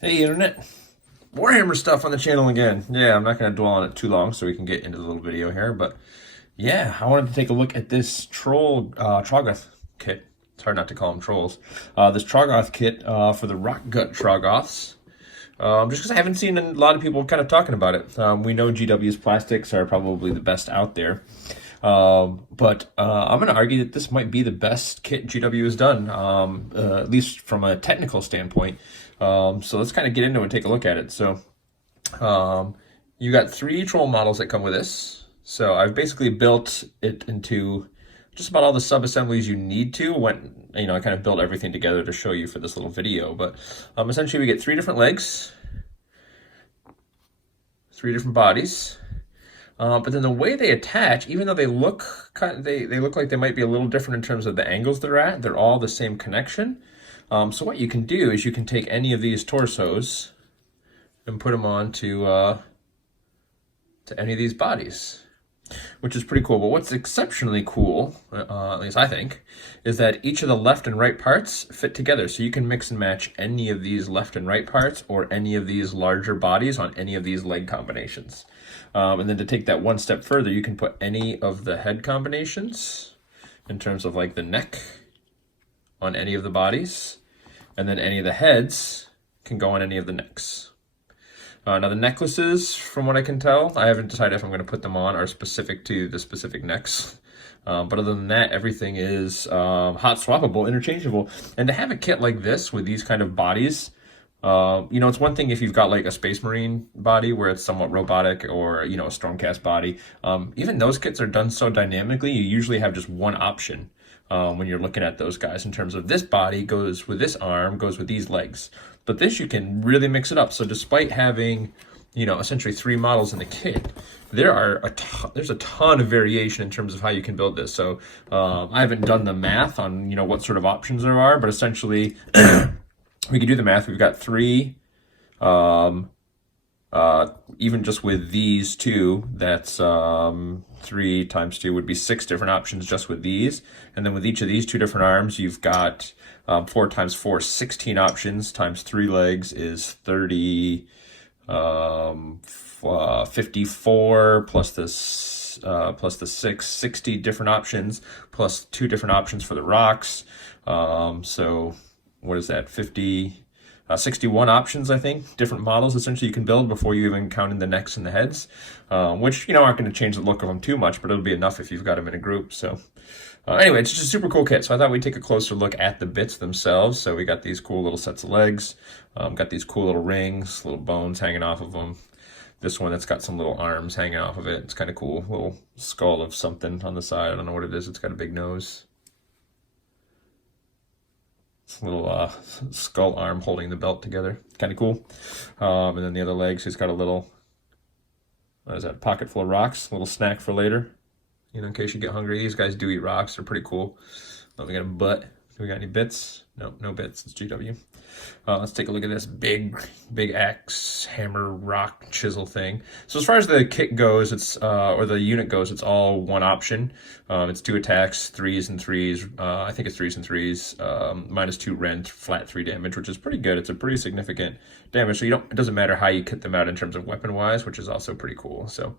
Hey Internet, Warhammer stuff on the channel again. Yeah, I'm not going to dwell on it too long so we can get into the little video here, but yeah, I wanted to take a look at this Troggoth kit. It's hard not to call them trolls. This Troggoth kit for the Rockgut Troggoths. Just because I haven't seen a lot of people kind of talking about it. We know GW's plastics are probably the best out there. But I'm going to argue that this might be the best kit GW has done, at least from a technical standpoint. So let's kind of get into it and take a look at it. So you got 3 troll models that come with this. So I've basically built it into just about all the sub-assemblies you need to. I kind of built everything together to show you for this little video. But essentially we get 3 different legs, 3 different bodies. But then the way they attach, even though they look they look like they might be a little different in terms of the angles they're at, they're all the same connection. So what you can do is you can take any of these torsos and put them on to any of these bodies, which is pretty cool. But what's exceptionally cool, at least I think, is that each of the left and right parts fit together. So you can mix and match any of these left and right parts or any of these larger bodies on any of these leg combinations. And then to take that one step further, you can put any of the head combinations in terms of like the neck on any of the bodies, and then any of the heads can go on any of the necks. Now the necklaces, from what I can tell, I haven't decided if I'm going to put them on, are specific to the specific necks. But other than that, everything is hot swappable, interchangeable. And to have a kit like this with these kind of bodies, it's one thing if you've got like a Space Marine body where it's somewhat robotic, or, a Stormcast body. Even those kits are done so dynamically, you usually have just one option when you're looking at those guys in terms of this body goes with this arm, goes with these legs. But this, you can really mix it up. So despite having, essentially 3 models in the kit, there's a ton of variation in terms of how you can build this. So I haven't done the math on, what sort of options there are, but essentially we can do the math. We've got 3, even just with these 2, that's 3 times 2 would be 6 different options just with these. And then with each of these 2 different arms, you've got 4 times 4, 16 options, times 3 legs is 30, 54 plus this plus the 60 different options, plus 2 different options for the rocks. So what is that, 61 options, I think, different models essentially you can build before you even count in the necks and the heads, which, aren't going to change the look of them too much, but it'll be enough if you've got them in a group. So anyway, it's just a super cool kit. So I thought we'd take a closer look at the bits themselves. So we got these cool little sets of legs, got these cool little rings, little bones hanging off of them. This one that's got some little arms hanging off of it. It's kind of cool. Little skull of something on the side. I don't know what it is. It's got a big nose. Little skull arm holding the belt together. Kind of cool. And then the other legs, he's got a little, what is that, pocket full of rocks, a little snack for later, in case you get hungry. These guys do eat rocks. They're pretty cool. We got a butt. Do we got any bits? No bits. It's GW. Let's take a look at this big axe, hammer, rock, chisel thing. So as far as the kit goes, it's or the unit goes, it's all one option. It's 2 attacks, 3s and 3s. I think it's 3s and 3s. Minus 2 rend, flat 3 damage, which is pretty good. It's a pretty significant damage. So it doesn't matter how you kit them out in terms of weapon wise, which is also pretty cool. So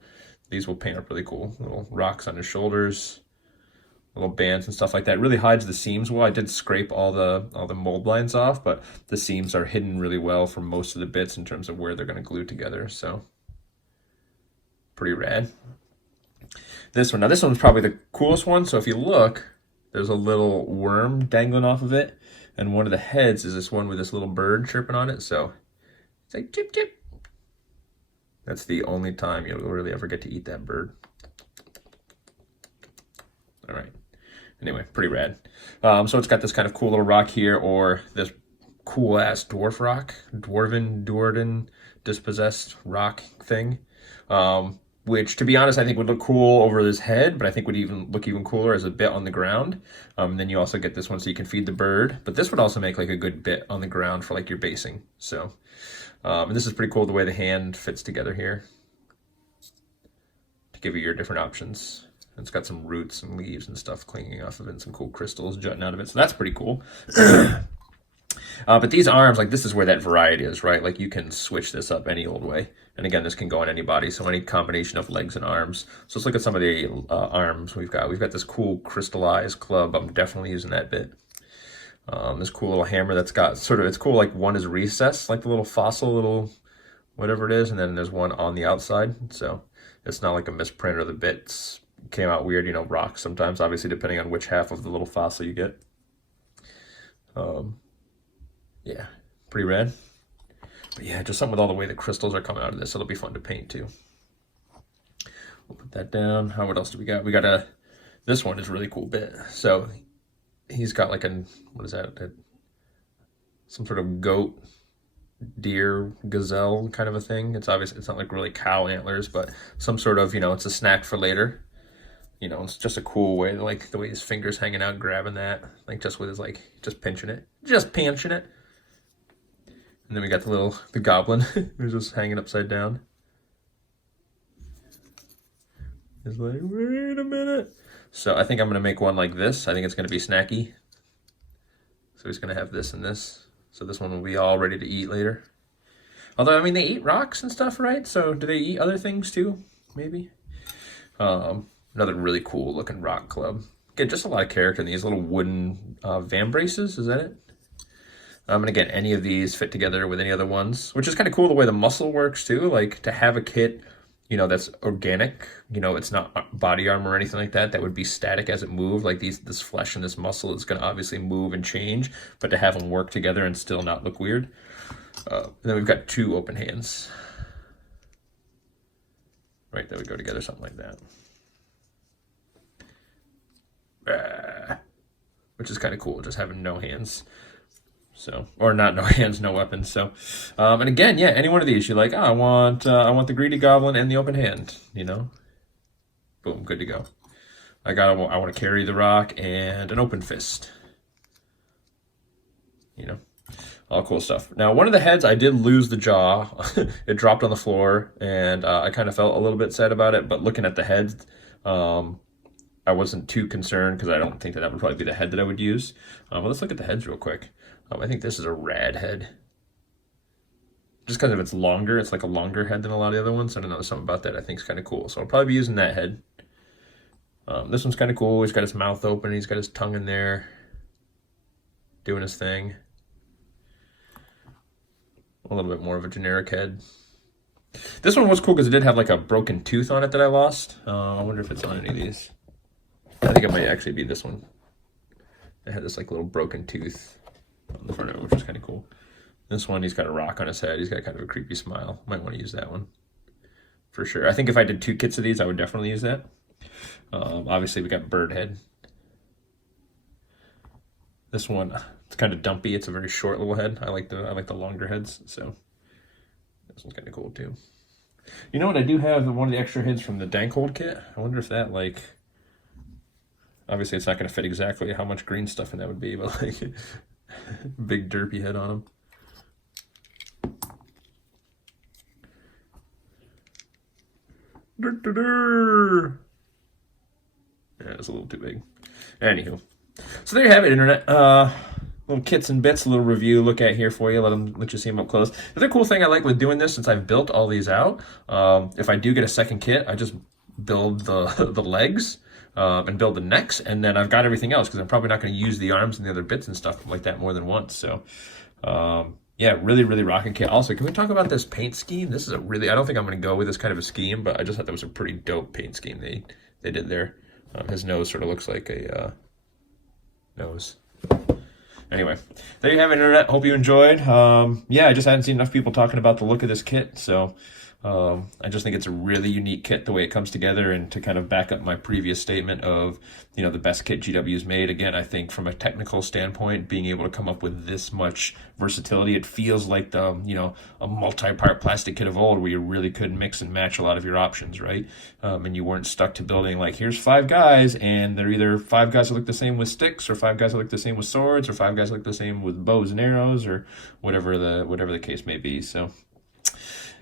these will paint up really cool. Little rocks on his shoulders, little bands and stuff like that. It really hides the seams well. I did scrape all the mold lines off, but the seams are hidden really well from most of the bits in terms of where they're going to glue together. So pretty rad. This one's probably the coolest one. So if you look, there's a little worm dangling off of it, and one of the heads is this one with this little bird chirping on it. So it's like chip chip. That's the only time you'll really ever get to eat that bird. All right. Anyway, pretty rad. So it's got this kind of cool little rock here, or this cool ass dwarf rock, Duarden, dispossessed rock thing, which, to be honest, I think would look cool over his head, but I think would look even cooler as a bit on the ground. Then you also get this one so you can feed the bird, but this would also make like a good bit on the ground for like your basing. So, and this is pretty cool the way the hand fits together here to give you your different options. It's got some roots and leaves and stuff clinging off of it, and some cool crystals jutting out of it. So that's pretty cool. But these arms, like this is where that variety is, right? Like you can switch this up any old way. And again, this can go on any body, so any combination of legs and arms. So let's look at some of the arms we've got. We've got this cool crystallized club. I'm definitely using that bit. This cool little hammer that's got sort of, it's cool, like one is recessed, like the little fossil little whatever it is, and then there's one on the outside. So it's not like a misprint or the bits came out weird, you know, rocks sometimes, obviously, depending on which half of the little fossil you get. Yeah, pretty rad. But yeah, just something with all the way the crystals are coming out of this. It'll be fun to paint too. We'll put that down. What else do we got? We got this one is a really cool bit. So he's got like what is that? Some sort of goat, deer, gazelle kind of a thing. It's obviously, it's not like really cow antlers, but some sort of, you know, it's a snack for later. You know, it's just a cool way, like the way his fingers hanging out, grabbing that, like just with his, like, just pinching it. And then we got the goblin who's just hanging upside down. He's like, wait a minute. So I think I'm gonna make one like this. I think it's gonna be snacky. So he's gonna have this and this. So this one will be all ready to eat later. Although, I mean, they eat rocks and stuff, right? So do they eat other things too? Maybe. Another really cool looking rock club. Again, just a lot of character in these little wooden vambraces. Is that it? And again, any of these fit together with any other ones, which is kind of cool the way the muscle works too. Like to have a kit, you know, that's organic, you know, it's not body armor or anything like that. That would be static as it moved. Like this flesh and this muscle is going to obviously move and change, but to have them work together and still not look weird. And then we've got two open hands. Right, that would go together, something like that. Which is kind of cool, just having no hands. So, or not no hands, no weapons. So, and again, yeah, any one of these, you're like, oh, I want the greedy goblin and the open hand, you know? Boom, good to go. I want to carry the rock and an open fist. You know, all cool stuff. Now, one of the heads, I did lose the jaw. It dropped on the floor, and I kind of felt a little bit sad about it. But looking at the heads, I wasn't too concerned because I don't think that would probably be the head that I would use. But let's look at the heads real quick. I think this is a rad head. Just because of it's longer, it's like a longer head than a lot of the other ones. I don't know, something about that I think is kind of cool. So I'll probably be using that head. This one's kind of cool. He's got his mouth open. He's got his tongue in there, doing his thing. A little bit more of a generic head. This one was cool because it did have like a broken tooth on it that I lost. I wonder if it's on any of these. I think it might actually be this one. It had this like little broken tooth on the front of it, which was kind of cool. This one, he's got a rock on his head. He's got kind of a creepy smile. Might want to use that one for sure. I think if I did 2 kits of these, I would definitely use that. Obviously, we got bird head. This one, it's kind of dumpy. It's a very short little head. I like the longer heads. So this one's kind of cool too. You know what? I do have one of the extra heads from the Dankhold kit. I wonder if that, like, obviously it's not going to fit exactly how much green stuff in that would be, but like big derpy head on him. Yeah, it's a little too big. Anywho, so there you have it, internet. Little kits and bits, a little review look at here for you. Let you see them up close. The other cool thing I like with doing this, since I've built all these out, if I do get a second kit, I just build the legs and build the necks, and then I've got everything else because I'm probably not going to use the arms and the other bits and stuff like that more than once. So, yeah, really, really rocking kit. Also, can we talk about this paint scheme? This is a really, I don't think I'm going to go with this kind of a scheme, but I just thought that was a pretty dope paint scheme they did there. His nose sort of looks like a nose. Anyway, there you have it, internet. Hope you enjoyed. Yeah, I just hadn't seen enough people talking about the look of this kit, so I just think it's a really unique kit the way it comes together, and to kind of back up my previous statement of, you know, the best kit GW's made. Again, I think from a technical standpoint, being able to come up with this much versatility, it feels like a multi-part plastic kit of old where you really could mix and match a lot of your options, right? And you weren't stuck to building like, here's 5 guys, and they're either 5 guys that look the same with sticks, or 5 guys that look the same with swords, or 5 guys that look the same with bows and arrows, or whatever the case may be. So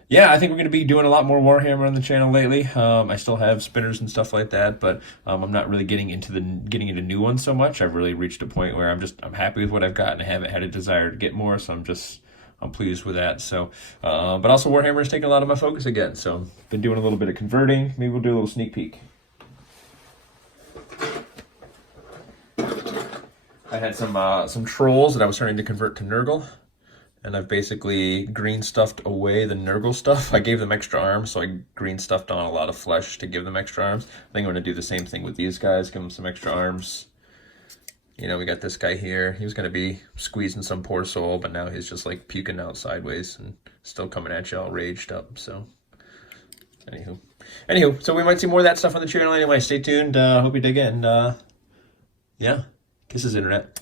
Yeah, I think we're going to be doing a lot more Warhammer on the channel lately. I still have spinners and stuff like that, but I'm not really getting into new ones so much. I've really reached a point where I'm happy with what I've got, and I haven't had a desire to get more. So I'm pleased with that. So, but also Warhammer is taking a lot of my focus again. So been doing a little bit of converting. Maybe we'll do a little sneak peek. I had some trolls that I was starting to convert to Nurgle. And I've basically green stuffed away the Nurgle stuff. I gave them extra arms, so I green stuffed on a lot of flesh to give them extra arms. I think I'm going to do the same thing with these guys, give them some extra arms. You know, we got this guy here. He was going to be squeezing some poor soul, but now he's just like puking out sideways and still coming at you all raged up. So, anywho, so we might see more of that stuff on the channel anyway. Stay tuned. Hope you dig in. Yeah, kisses, internet.